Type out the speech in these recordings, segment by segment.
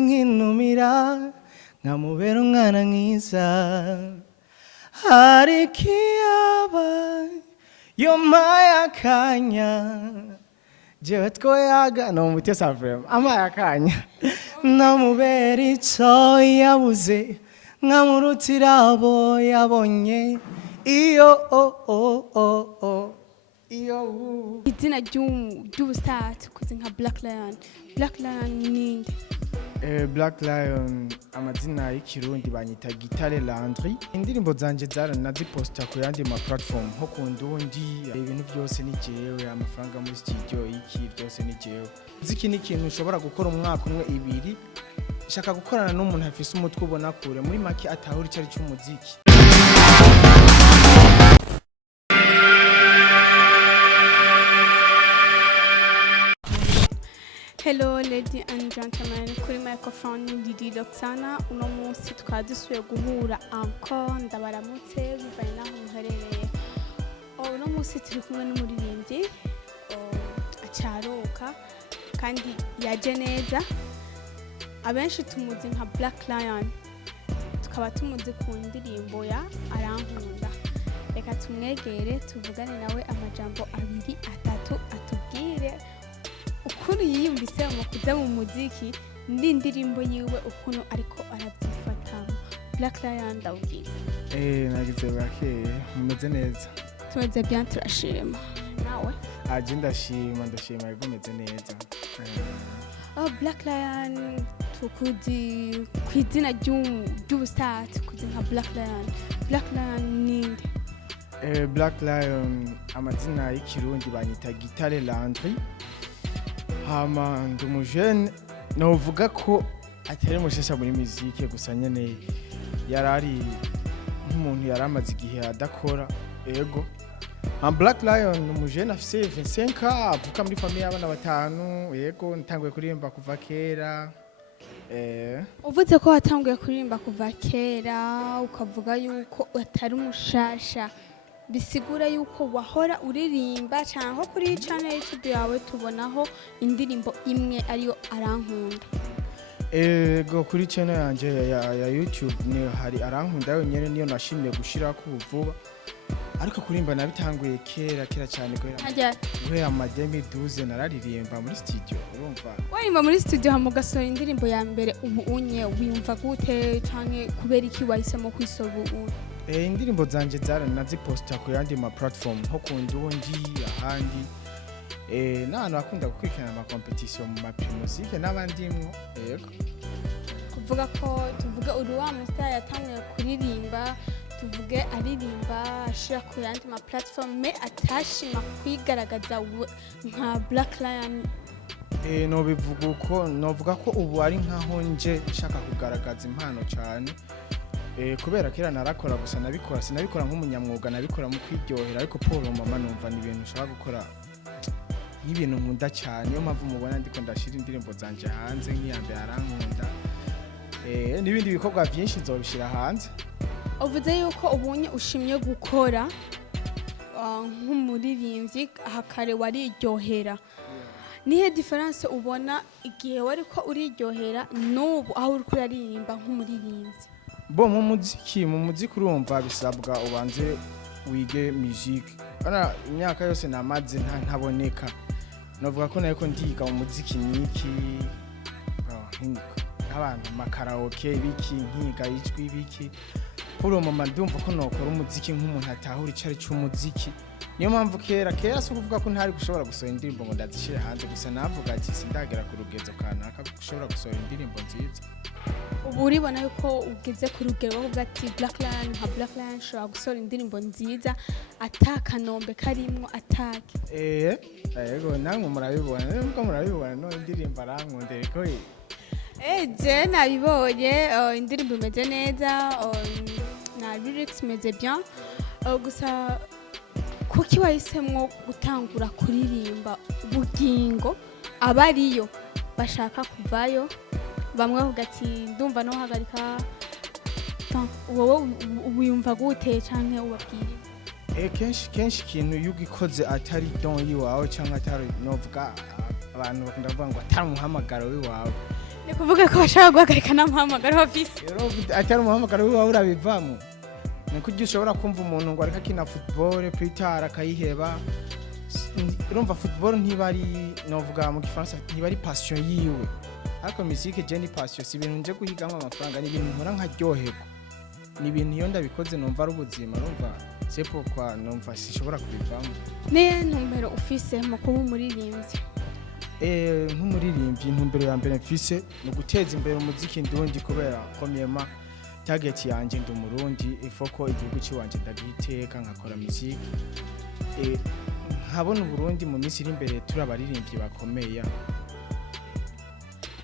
nkinumira nkamubera umwana mwiza ariko iyaba yompaye akanya jewe twoyaga no mutesa vraiment amaye akanya namubera ico yabuze nkamurutira abo yabonye iyo iyo izina ry'ubusitati kuzi nka Black Lion. Black Lion ninde? Black Lion amazina y'ikirundi banyita Gitare Landry. Indirimbo zanje naziposta ku yandi ma platform nko ku Ndundi, ibintu byose ni jewe, amafaranga muri studio iki byose ni jewe. Ziki ni ikintu ushobora gukora umwaka umwe ibiri, shaka gukorana n'umuntu afise umutwe ubona kure muri make atahura icyo ari cy'umuziki. Hello ladies and gentlemen, kuri microphone Didi Roxana. Uno munsi twadusuye guhura encore, ndabaramutse bivanye naho muherereye. Uno munsi turi kumwe n'umuririmbyi acaroka kandi yaje neza. Abenshi tumuzi nka Black Lion, tukaba tumuzi ku ndirimbo ya Arankunda. Reka tumwegere tuvugane nawe amajambo abiri atatu atubwire ukuri yiyumvise mu kuza mu muziki n'indirimbo yiwe ukuntu ariko aravyifatamo. Black Lion ndawugize. Nagize bakeye mumeze neza. Tumeze bien turashima. Nawe? Aje ndashima yego meze neza. Black Lion tukuzi kwizina ry'ubusitati kuzi nka Black Lion. Black Lion ninde? Black Lion amazina y'ikirundi banyita Gitare Landry. Hama ndumujene novuga ko atari mushesha muri muziki gusa nyene yarari nk'umuntu yaramaze igihe adakora ego. Black Lion numujene afise 25 avuka muri famille y'abana batanu ego ntanguye kuririmba kuva kera. Uvuze ko watanguye kuririmba kuva kera ukavuga yuko atari umushasha, bisigura yuko wahora uririmba cyangwa kuri channel YouTube yawe tubonaho indirimbo imwe ariyo Arankunda? Ego kuri channel yanje ya YouTube ni hari Arankunda yonyene niyo nashimye gushira ku vuba, ariko kurimba nabitanguye kera cyane guhera mu 2012 nararirimba muri studio. Urumva warimba muri studio hamugasora indirimbo ya mbere ubu unye wiyumva gute canke kubera iki wahisemo kwisoba ubu? Indirimbo zanje naziposta ku yandi ma platform nko ku Ndundi ahandi. N'abantu bakunda gukurikirana ama competition mu maprimusike n'abandimwo. Yego kuvuga ko tuvuge uri wa mustar yatangiye kuririmba, tuvuge aririmba ashira ku yandi ma platform me atashima kwigaragaza nka Black Lion. Novuga ko ubu ari nkaho nje nshaka kugaragaza impano cyane. Kubera kera narakora gusa sinabikora nk'umunyamwuga, nabikora mu kwiryohera, ariko Paul mama numva ni ibintu ushaka gukora nk'ibintu nkunda cyane. Niyo mpamvu mubona ndiko ndashira indirimbo zanje hanze nk'iyambere Arankunda, n'ibindi bikorwa byinshi nzobishira hanze. Uvuze yuko ubunye ushimye gukora nk'umuririmbyi hakare wariryohera, nihe difference ubona igihe wariko uriryohera n'ubu aho uri kuririmba nk'umuririmbyi? Mu muziki urumva bisabwa ubanze wige music. Imyaka yose namaze ntaboneka, novuga ko nariko ndiga mu muziki niki abantu makaraoke biki nkiga ijwi biki. Kuri mama ndumva ko nokora umuziki nk'umuntu atahura icyo ari cy'umuziki. Niyo mpamvu kera si ukuvuga ko ntari gushobora gusohora indirimbo ngo ndazishire hanze, gusa navuga ati sindagera ku rugezo kanaka gushobora gusohora indirimbo nziza. Ubu uribona yuko ugeze ku rugero uvuga ati Black Lion nka Black Lion shobora gusohora indirimbo nziza atakanombe karimwo atake? Yego namwe murabibona, nubwo murabibona no indirimbo Arankunda ariko je nabibonye indirimbo imeze neza, na lyrics imeze bien, gusa kuki wahisemwo gutangura kuririmba ubugingo abariyo bashaka kuvayo? Bamwe bavuga ati ndumva no hagarika, wowe ubuyumva gute canke ubabwire? Kenshi ikintu yugikoze atari don yiwawe cyangwa atari novuga abantu bakunda kuvuga ngo atari umuhamagaro wiwawe, ni kuvuga ko bashaka guhagarika n'umuhamagaro w'afise rero atari umuhamagaro wiwe urabivamo ni kugira ushobora kumva umuntu ngo ariko akina football Peter akayiheba urumva football ntibari novuga mu gifaransa ntibari passion yiwe ariko musique je ni passion si ibintu nje guhigamo amafaranga ni ibintu nkora nkaryoherwa ni ibintu iyo ndabikoze numva ari ubuzima urumva c'est pourquoi numva sishobora kubivamo ne ntumbero ufise mu kuba umuririmbyi nk'umuririmbyi intumbero ya mbere mfise ni uguteza imbere umuziki ndundi kubera premièrement target yanje ndi umurundi ifoko igihugu ciwanje ndagiteka nkakora musique nkabona uburundi mu minsi iri imbere turabaririmbyi bakomeye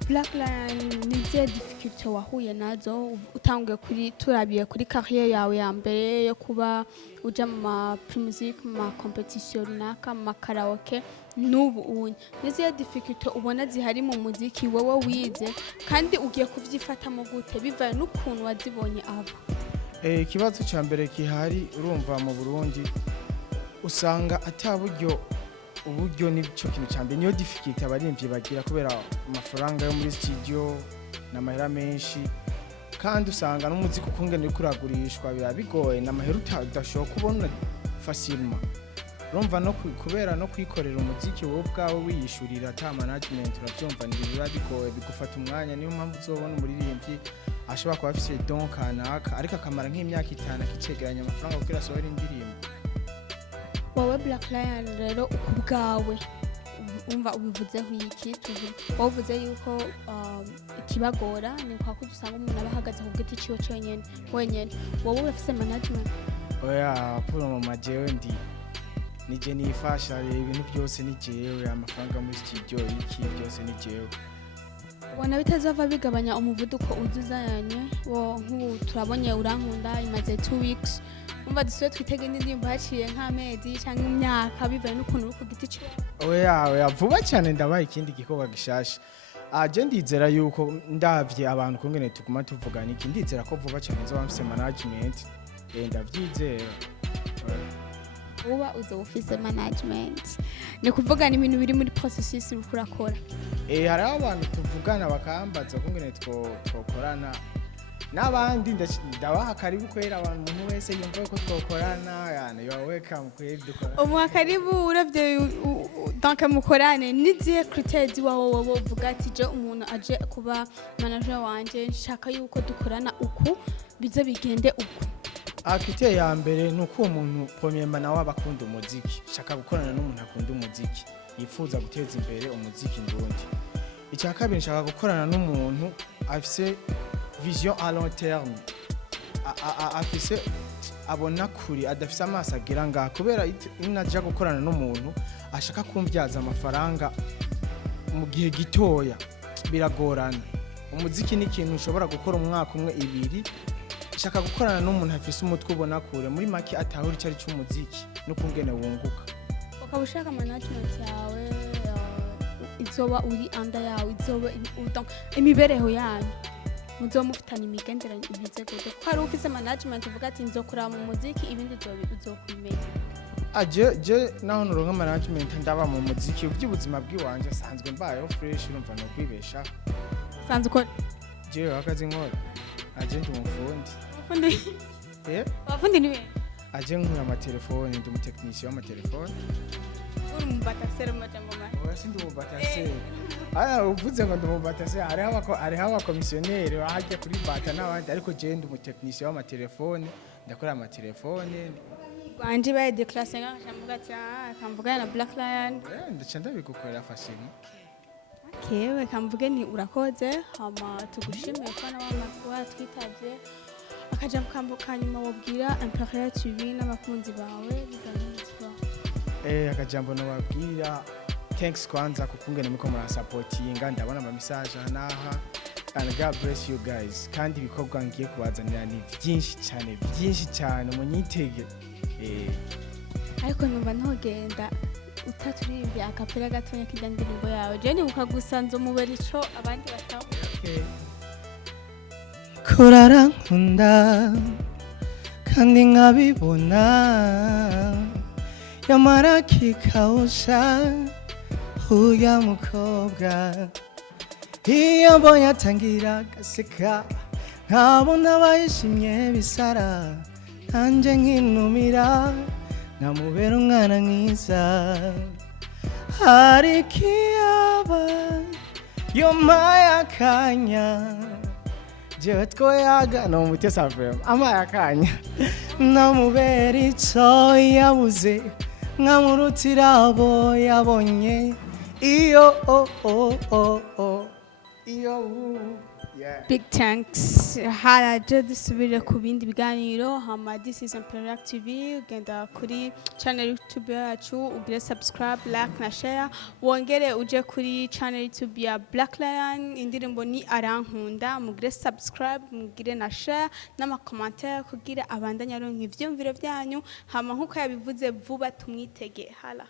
Black Lion nizihe difficulty wahuye nazo utanguye kuri turabiye kuri carrière yawe ya mbere yo kuba uja mu ma music ma competition runaka mu karaoke n'ubu unye nizihe difficulty ubona zihari mu muziki wowe wize kandi ugiye kuvyifatamo gute bivaye n'ukuntu wazibonye aba ikibazo cya mbere kihari urumva mu Burundi usanga ataburyo uburyo nico kintu cyambe niyo difficulty abarimvye bagira kubera amafaranga yo muri studio n'amahera menshi kandi usanga n'umuziki ukungene uri kuragurishwa bigoye n'amahera utadashoka kubona facilement urumva no kubera no kwikorera umuziki wowe bwawe wiyishurira ata management uravyumva biba bigoye bigufata umwanya niyo mpamvu uzobona umuririmbyi ashobora kuba afise don kanaka ariko akamara nk'imyaka 5 akicegeranya amafaranga kugira asohora indirimbo wowe Black Lion rero ukubwawe umva ubivuzeho iki wavuze yuko ikibagora ni kwa kudusanga umuntu abahagaze ku giti ciwe wenyene wowe urafise management oya pour mama jewe nije nifasha ibintu byose ni jewe amafaranga muri studio iki byose ni jewe ubona bitazava bigabanya umuvuduko uzuzanye wo nk'ubu turabonye urankunda imaze 2 weeks umva dusuye twitege indirimbo haciye nk'amezi cyangwa imyaka bivaye n'ukuntu uri ku giti cyawe oya vuba cyane ndabaye ikindi gikorwa gishasha je ndizera yuko ndavye abantu kungene tuguma tuvugana iki ndizera ko vuba cyane nzo bamfise management ndavyizera uba uzo ufise management ni kuvugana ibintu biri muri processes uri kurakora hari abantu tuvugana bakambaza kungene twokorana n'abandi ndabaha karibu kwera abantu umuntu wese yumva ko twokorana yani you are welcome kwera dukora umu karibu uravye donc mukorane nizihe critères wawo uvuga ati je umuntu aje kuba manager wanje nshaka yuko dukorana uku bize bigende uku akite ya mbere nuko umuntu premièrement nawe abakunda umuziki shaka gukorana n'umuntu akunda umuziki yifuza guteza imbere umuziki ndundi icya kabiri nshaka gukorana n'umuntu afise vision à long terme afise abona kuri adafise amaso agira ngaha kubera inaja gukorana n'umuntu ashaka kumvyaza amafaranga mu gihe gitoya biragorana umuziki ni ikintu ushobora gukora umwaka umwe ibiri shaka gukorana n'umuntu afise umutwe ubona kure muri make atahura icyo ari cy'umuziki no kungene wunguka ukaba ushaka management yawe izoba uri under yawe izoba imibereho yanyu muzomufitana imigenderanire imeze gute ko hari ufise management uvuga ati nzokora mu muziki ibindi uzokwimenya je naho nuronka management ndaba mu muziki uby'ubuzima bw'iwanje sanzwe mbayeho fresh urumva no kwibesha sanzwe uko je akazi nkora agent umufundi abafundi niwe aje nkura amatelefone ndi umutekinicien w'amatelefone uri mu batasere mu majambo mari oya sindi mu batasere uvuze ngo ndi mu batasere hariho abakomisiyoneri bahajya kuri bata n'abandi ariko je ndi umutekinicien w'amatelefone ndakora amatelefone Anji baye declasse ngashambuga ati kamvuga na Black Lion ndaca ndabigukorera fashion kewe kamvuge ni urakoze hama tugushimiye ko nawe twitavye akaja mukambuka nyuma wabwira imperial TV n'abakunzi bawe biganizwa akajambo nababwira thanks kwanza kukungene miko mura supportinga ndabona ama message naha and God bless you guys kandi ibikorwa ngiye kubazanira ni byinshi cyane munyitege ariko numva ntogenda utaturimbye akapera gatonya kijya ndirimbo yawe je ni ukagusanza umubiri ico abandi bataho kurara nkunda kandi nkabibona yamara kikausha huya mukobwa iyo mbonye atangira agaseka nkabona bayishimye bisara nanjye nkinumira nkamubera umwana mwiza ariko iyaba yompaye akanya jewe twoyaga no mutesa vrema amaye akanya namubera ico yabuze nkamurutira abo yabonye iyo Big thanks. Haraje dusubire ku bindi biganiro hama this is Imperial TV ugenda kuri channel YouTube yacu ugire subscribe like na share wongere uje kuri channel YouTube ya Black Lion indirimbo ni arankunda mugire subscribe mugire na share n'ama commentaire kugira abandanya ronka ivyumviro byanyu hama nkuko yabivuze vuba tumwitege hala